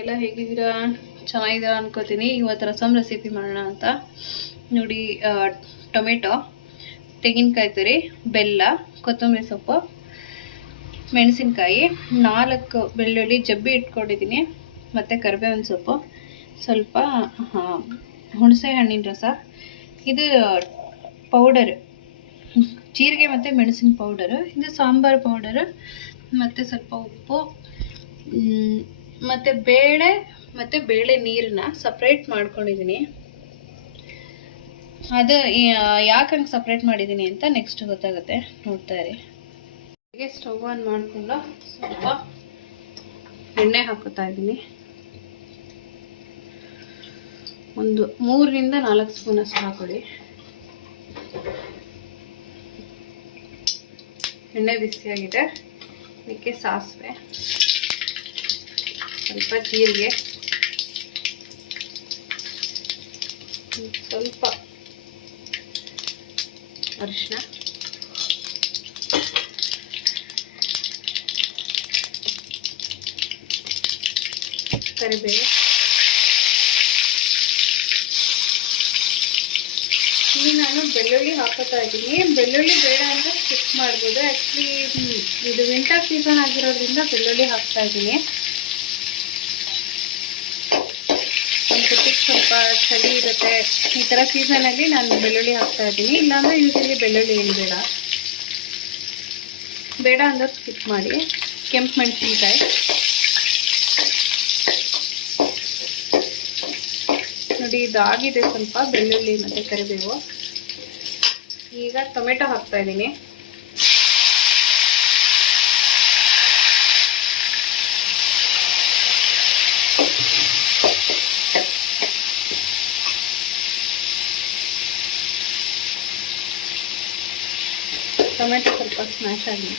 ಎಲ್ಲ ಹೇಗಿದ್ದೀರಾ? ಚೆನ್ನಾಗಿದ್ದೀರಾ ಅನ್ಕೋತೀನಿ. ಇವತ್ತು ರಸಮ್ ರೆಸಿಪಿ ಮಾಡೋಣ ಅಂತ. ನೋಡಿ ಟೊಮೆಟೊ, ತೆಂಗಿನಕಾಯಿ ತುರಿ, ಬೆಲ್ಲ, ಕೊತ್ತಂಬರಿ ಸೊಪ್ಪು, ಮೆಣಸಿನ್ಕಾಯಿ, ನಾಲ್ಕು ಬೆಳ್ಳುಳ್ಳಿ ಜಬ್ಬಿ ಇಟ್ಕೊಂಡಿದ್ದೀನಿ. ಮತ್ತು ಕರಿಬೇವಿನ ಸೊಪ್ಪು, ಸ್ವಲ್ಪ ಹುಣಸೆ ಹಣ್ಣಿನ ರಸ. ಇದು ಪೌಡರ್ ಜೀರಿಗೆ ಮತ್ತು ಮೆಣಸಿನ ಪೌಡರು ಇದು ಸಾಂಬಾರು ಪೌಡರು ಮತ್ತು ಸ್ವಲ್ಪ ಉಪ್ಪು ಮತ್ತು ಬೇಳೆ ಮತ್ತು ಬೇಳೆ ನೀರನ್ನ ಸಪ್ರೇಟ್ ಮಾಡ್ಕೊಂಡಿದ್ದೀನಿ ಅದು ಯಾಕೆ ಹಂಗೆ ಸಪ್ರೇಟ್ ಮಾಡಿದ್ದೀನಿ ಅಂತ ನೆಕ್ಸ್ಟ್ ಗೊತ್ತಾಗುತ್ತೆ. ನೋಡ್ತಾ ಇರಿ. ಹೀಗೆ ಸ್ಟವ್ ಆನ್ ಮಾಡಿಕೊಂಡು ಸ್ವಲ್ಪ ಎಣ್ಣೆ ಹಾಕೋತಾ ಇದ್ದೀನಿ. ಒಂದು ಮೂರರಿಂದ ನಾಲ್ಕು ಸ್ಪೂನ್ ಅಷ್ಟು ಹಾಕೊಳ್ಳಿ. ಎಣ್ಣೆ ಬಿಸಿಯಾಗಿದೆ. ಅದಕ್ಕೆ ಸಾಸಿವೆ. ಸ್ವಲ್ಪ ಜೀರಿಗೆ ಸ್ವಲ್ಪ ಅರಿಶಿನ. ಕರಿಬೇವು. ಇಲ್ಲಿ ನಾನು ಬೆಳ್ಳುಳ್ಳಿ ಹಾಕೋತಾ ಇದ್ದೀನಿ. ಬೆಳ್ಳುಳ್ಳಿ ಬೇಡ ಅಂದರೆ ಸ್ಕಿಪ್ ಮಾಡ್ಬೋದು. ಆ್ಯಕ್ಚುಲಿ ಇದು ವಿಂಟರ್ ಸೀಸನ್ ಆಗಿರೋದ್ರಿಂದ ಬೆಳ್ಳುಳ್ಳಿ ಹಾಕ್ತಾ ಇದ್ದೀನಿ ಒಂದು ಕುಟ್ಟಿಗೆ ಸ್ವಲ್ಪ ಚಳಿ ಇರುತ್ತೆ. ಈ ಥರ ಸೀಸನಲ್ಲಿ ನಾನು ಬೆಳ್ಳುಳ್ಳಿ ಹಾಕ್ತಾ ಇದ್ದೀನಿ. ಇಲ್ಲಾಂದರೆ ಯೂಶಲಿ ಬೆಳ್ಳುಳ್ಳಿ ಏನು ಬೇಡ. ಬೇಡ ಅಂದ್ರೆ ಸ್ಕಿಪ್ ಮಾಡಿ. ಕೆಂಪು ಮೆಣಸಿನ್ಕಾಯಿ. ನೋಡಿ ಇದಾಗಿದೆ ಸ್ವಲ್ಪ ಬೆಳ್ಳುಳ್ಳಿ ಮತ್ತು ಕರಿಬೇವು. ಈಗ ಟೊಮೆಟೊ ಹಾಕ್ತಾ ಇದ್ದೀನಿ. ಟೊಮೆಟೊ ಸ್ವಲ್ಪ ಸ್ಮ್ಯಾಶ್ ಆಗಿ.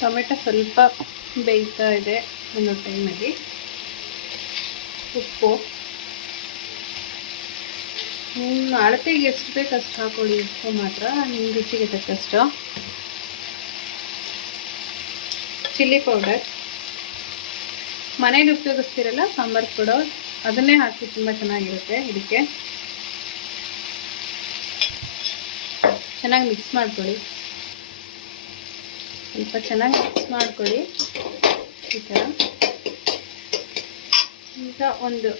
ಟೊಮೆಟೊ ಸ್ವಲ್ಪ ಬೇಯ್ತಾ ಇದೆ ಒಂದು ಟೈಮಲ್ಲಿ ಉಪ್ಪು. ನಿಮ್ಮ ಅಳತೆಗೆ ಎಷ್ಟು ಬೇಕು ಅಷ್ಟು ಹಾಕೊಳ್ಳಿ ಉಪ್ಪು ಮಾತ್ರ ನಿಮ್ಮ ರುಚಿಗೆ ತಕ್ಕಷ್ಟು. Chilli powder. ಮನೇಲಿ ಉಪಯೋಗಿಸ್ತಿರಲ್ಲ, ಸಾಂಬಾರು ಕೂಡ. ಅದನ್ನೇ ಹಾಕಿ ತುಂಬ ಚೆನ್ನಾಗಿರುತ್ತೆ ಇದಕ್ಕೆ ಚೆನ್ನಾಗಿ ಮಿಕ್ಸ್ ಮಾಡ್ಕೊಳ್ಳಿ. ಸ್ವಲ್ಪ ಚೆನ್ನಾಗಿ ಮಿಕ್ಸ್ ಮಾಡ್ಕೊಳ್ಳಿ. ಈ ಥರ ಈಗ ಒಂದು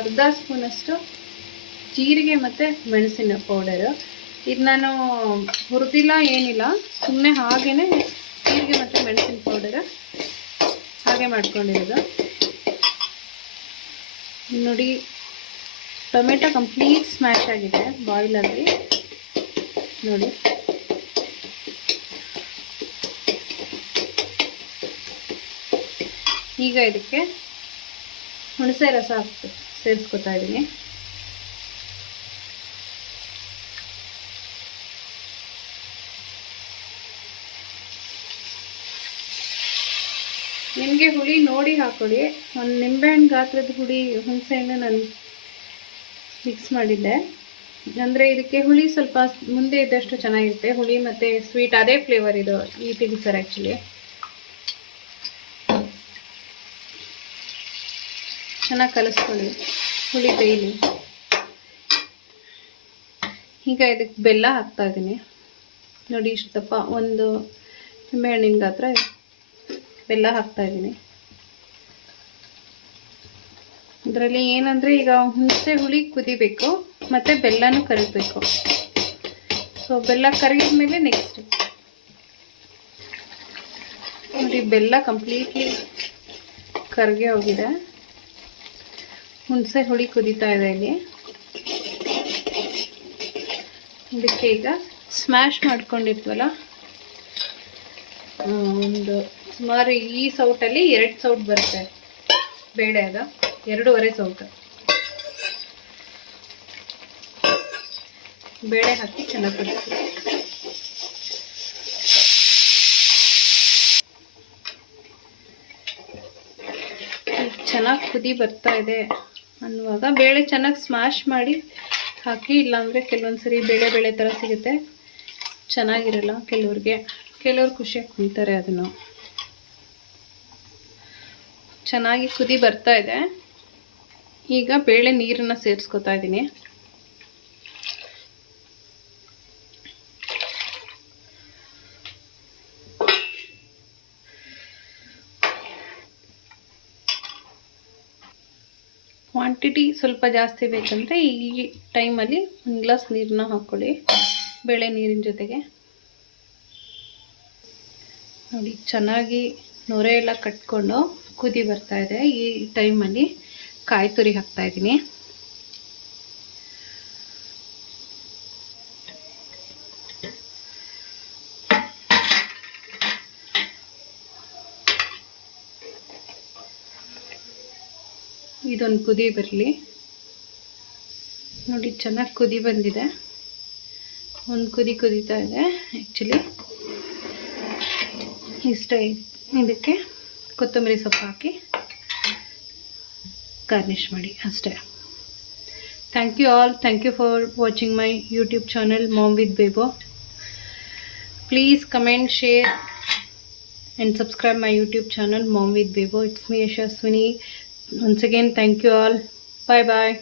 ಅರ್ಧ ಸ್ಪೂನಷ್ಟು ಜೀರಿಗೆ ಮತ್ತು ಮೆಣಸಿನ ಪೌಡರು. ಇದು ನಾನು ಹುರಿದಿಲ್ಲ, ಏನಿಲ್ಲ. ಸುಮ್ಮನೆ ಹಾಗೇ ಜೀರಿಗೆ ಮತ್ತು ಮೆಣಸಿನ ಪೌಡರ್ ಹಾಗೆ ಮಾಡ್ಕೊಂಡಿರೋದು. ನೋಡಿ, ಟೊಮೆಟೊ ಕಂಪ್ಲೀಟ್ ಸ್ಮ್ಯಾಶ್ ಆಗಿದೆ ಬಾಯ್ಲಲ್ಲಿ ನೋಡಿ. ಈಗ ಇದಕ್ಕೆ ಹುಣಸೆ ರಸ ಸೇರಿಸ್ಕೊತಾ ಇದ್ದೀನಿ ನಿಮಗೆ ಹುಳಿ ನೋಡಿ ಹಾಕೊಳ್ಳಿ. ಒಂದು ನಿಂಬೆಹಣ್ಣು ಗಾತ್ರದ ಹುಳಿ ಹುಣಸೆಹಣ್ಣು ನಾನು ಮಿಕ್ಸ್ ಮಾಡಿದ್ದೆ. ಅಂದರೆ ಇದಕ್ಕೆ ಹುಳಿ ಸ್ವಲ್ಪ ಮುಂದೆ ಇದ್ದಷ್ಟು ಚೆನ್ನಾಗಿರುತ್ತೆ. ಹುಳಿ ಮತ್ತು ಸ್ವೀಟ್ ಅದೇ ಫ್ಲೇವರ್ ಇದು ಈ ತಿಳಿ ಆ್ಯಕ್ಚುಲಿ ಚೆನ್ನಾಗಿ ಕಲಿಸ್ಕೊಳ್ಳಿ. ಹುಳಿ ಬೇಯಲಿ ಈಗ ಇದಕ್ಕೆ ಬೆಲ್ಲ ಹಾಕ್ತಾ ಇದ್ದೀನಿ. ನೋಡಿ ಇಷ್ಟು ದಪ್ಪ ಒಂದು ನಿಂಬೆಹಣ್ಣಿನ ಗಾತ್ರ. ಬೆಲ್ಲ ಹಾಕ್ತಾ ಇದ್ದೀನಿ. ಇದರಲ್ಲಿ ಏನಂದರೆ ಈಗ ಹುಣಸೆ ಹುಳಿ ಕುದಿಬೇಕು, ಮತ್ತು ಬೆಲ್ಲನೂ ಕರಿಬೇಕು. ಸೊ ಬೆಲ್ಲ ಕರಗಿದ ಮೇಲೆ ನೆಕ್ಸ್ಟ್ ನೋಡಿ, ಬೆಲ್ಲ ಕಂಪ್ಲೀಟ್ಲಿ ಕರಗಿ ಹೋಗಿದೆ. ಹುಣಸೆ ಹುಳಿ ಕುದೀತಾ ಇದೆ ಇಲ್ಲಿ. ಇದಕ್ಕೆ ಈಗ ಸ್ಮ್ಯಾಶ್ ಮಾಡ್ಕೊಂಡಿರ್ತೀವಲ್ಲ ಒಂದು ಸುಮಾರು ಈ ಸೌಟಲ್ಲಿ ಎರಡು ಸೌಟ್ ಬರುತ್ತೆ. ಬೇಳೆ ಅದು. ಎರಡೂವರೆ ಸೌಟ್. ಬೇಳೆ ಹಾಕಿ ಚೆನ್ನಾಗಿ ಕುದಿಸಿ. ಚೆನ್ನಾಗಿ ಕುದಿ ಬರ್ತಾ ಇದೆ ಅನ್ನುವಾಗ ಬೇಳೆ ಚೆನ್ನಾಗಿ ಸ್ಮ್ಯಾಶ್ ಮಾಡಿ ಹಾಕಿ, ಇಲ್ಲಾಂದರೆ ಕೆಲವೊಂದು ಸರಿ ಬೇಳೆ ಬೇಳೆ ಥರ ಸಿಗುತ್ತೆ. ಚೆನ್ನಾಗಿರಲ್ಲ ಕೆಲವ್ರಿಗೆ. ಕೆಲವ್ರು ಖುಷಿಯಾಗಿ ಕುಂತಾರೆ ಅದನ್ನು. ಚೆನ್ನಾಗಿ ಕುದಿ ಬರ್ತಾ ಇದೆ. ಈಗ ಬೇಳೆ ನೀರನ್ನು ಸೇರಿಸ್ಕೊತಾ ಇದ್ದೀನಿ ಕ್ವಾಂಟಿಟಿ ಸ್ವಲ್ಪ ಜಾಸ್ತಿ ಬೇಕಂದರೆ ಈ ಟೈಮಲ್ಲಿ ಒಂದು ಗ್ಲಾಸ್ ನೀರನ್ನ ಹಾಕ್ಕೊಳ್ಳಿ ಬೇಳೆ ನೀರಿನ ಜೊತೆಗೆ. ನೋಡಿ, ಚೆನ್ನಾಗಿ ನೊರೆ ಎಲ್ಲ ಕಟ್ಕೊಂಡು ಕುದಿ ಬರ್ತಾ ಇದೆ. ಈ ಟೈಮಲ್ಲಿ ಕಾಯಿ ತುರಿ ಹಾಕ್ತಾ ಇದ್ದೀನಿ. ಇದೊಂದು ಕುದಿ ಬರಲಿ. ನೋಡಿ, ಚೆನ್ನಾಗಿ ಕುದಿ ಬಂದಿದೆ. ಒಂದು ಕುದಿ ಕುದೀತಾ ಇದೆ ಆ್ಯಕ್ಚುಲಿ ಇಷ್ಟ ಇದಕ್ಕೆ ಕೊತ್ತಂಬರಿ ಸೊಪ್ಪು ಹಾಕಿ ಗಾರ್ನಿಷ್ ಮಾಡಿ ಅಷ್ಟೇ thank you all thank you for watching my YouTube channel mom with Bebo please comment share and subscribe my youtube channel mom with bebo it's me yashaswini once again thank you all bye bye